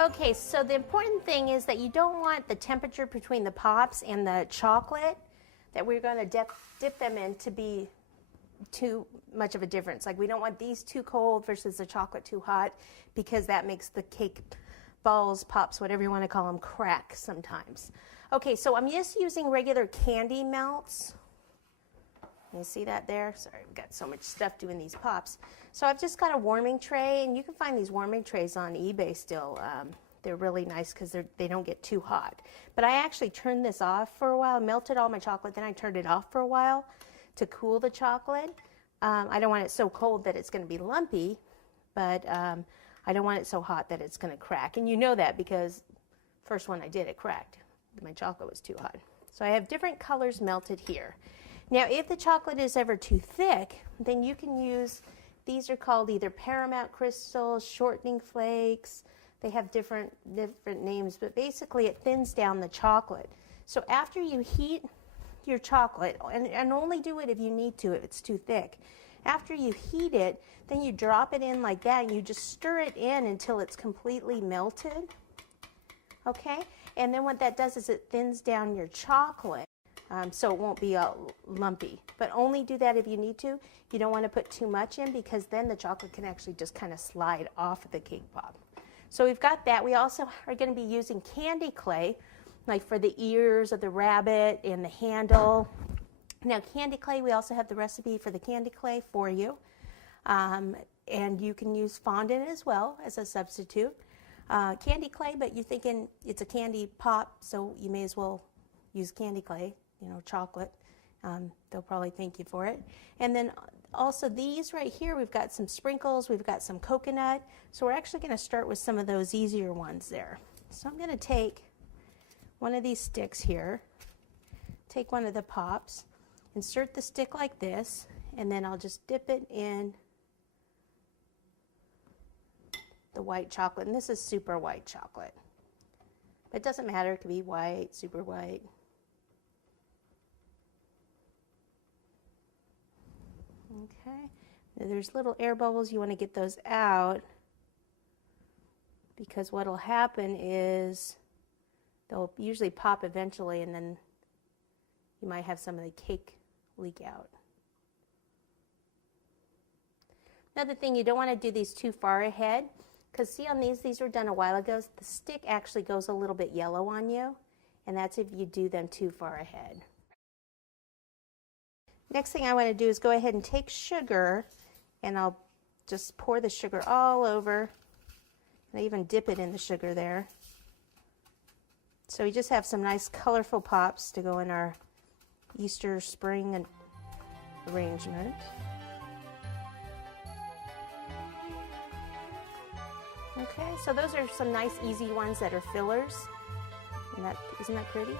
Okay, so the important thing is that you don't want the temperature between the pops and the chocolate that we're going to dip them in to be too much of a difference. Like we don't want these too cold versus the chocolate too hot, because that makes the cake balls, pops, whatever you want to call them, crack sometimes. Okay, so I'm just using regular candy melts. You see that there? Sorry, I've got so much stuff doing these pops. So I've just got a warming tray, and you can find these warming trays on eBay still. They're really nice because they don't get too hot. But I actually turned this off for a while, melted all my chocolate, then I turned it off for a while to cool the chocolate. I don't want it so cold that it's going to be lumpy, but I don't want it so hot that it's going to crack. And you know that because first one I did, it cracked. My chocolate was too hot. So I have different colors melted here. Now, if the chocolate is ever too thick, then you can use, these are called either Paramount crystals, shortening flakes. They have different names, but basically it thins down the chocolate. So after you heat your chocolate, and only do it if you need to, if it's too thick. After you heat it, then you drop it in like that, and you just stir it in until it's completely melted. Okay? And then what that does is it thins down your chocolate. So it won't be lumpy. But only do that if you need to. You don't want to put too much in, because then the chocolate can actually just kind of slide off of the cake pop. So we've got that. We also are going to be using candy clay, like for the ears of the rabbit and the handle. Now candy clay, we also have the recipe for the candy clay for you. And you can use fondant as well as a substitute. Candy clay, but you're thinking it's a candy pop, so you may as well use candy clay. You know, chocolate. They'll probably thank you for it. And then also these right here, we've got some sprinkles, we've got some coconut. So we're actually going to start with some of those easier ones there. So I'm going to take one of these sticks here, take one of the pops, insert the stick like this, and then I'll just dip it in the white chocolate. And this is super white chocolate. It doesn't matter, it could be white, super white. Okay, now there's little air bubbles, you want to get those out, because what will happen is they'll usually pop eventually, and then you might have some of the cake leak out. Another thing, you don't want to do these too far ahead, because see on these were done a while ago, the stick actually goes a little bit yellow on you, and that's if you do them too far ahead. Next thing I want to do is go ahead and take sugar, and I'll just pour the sugar all over, and I even dip it in the sugar there. So we just have some nice colorful pops to go in our Easter spring arrangement. Okay, so those are some nice easy ones that are fillers. And isn't that pretty?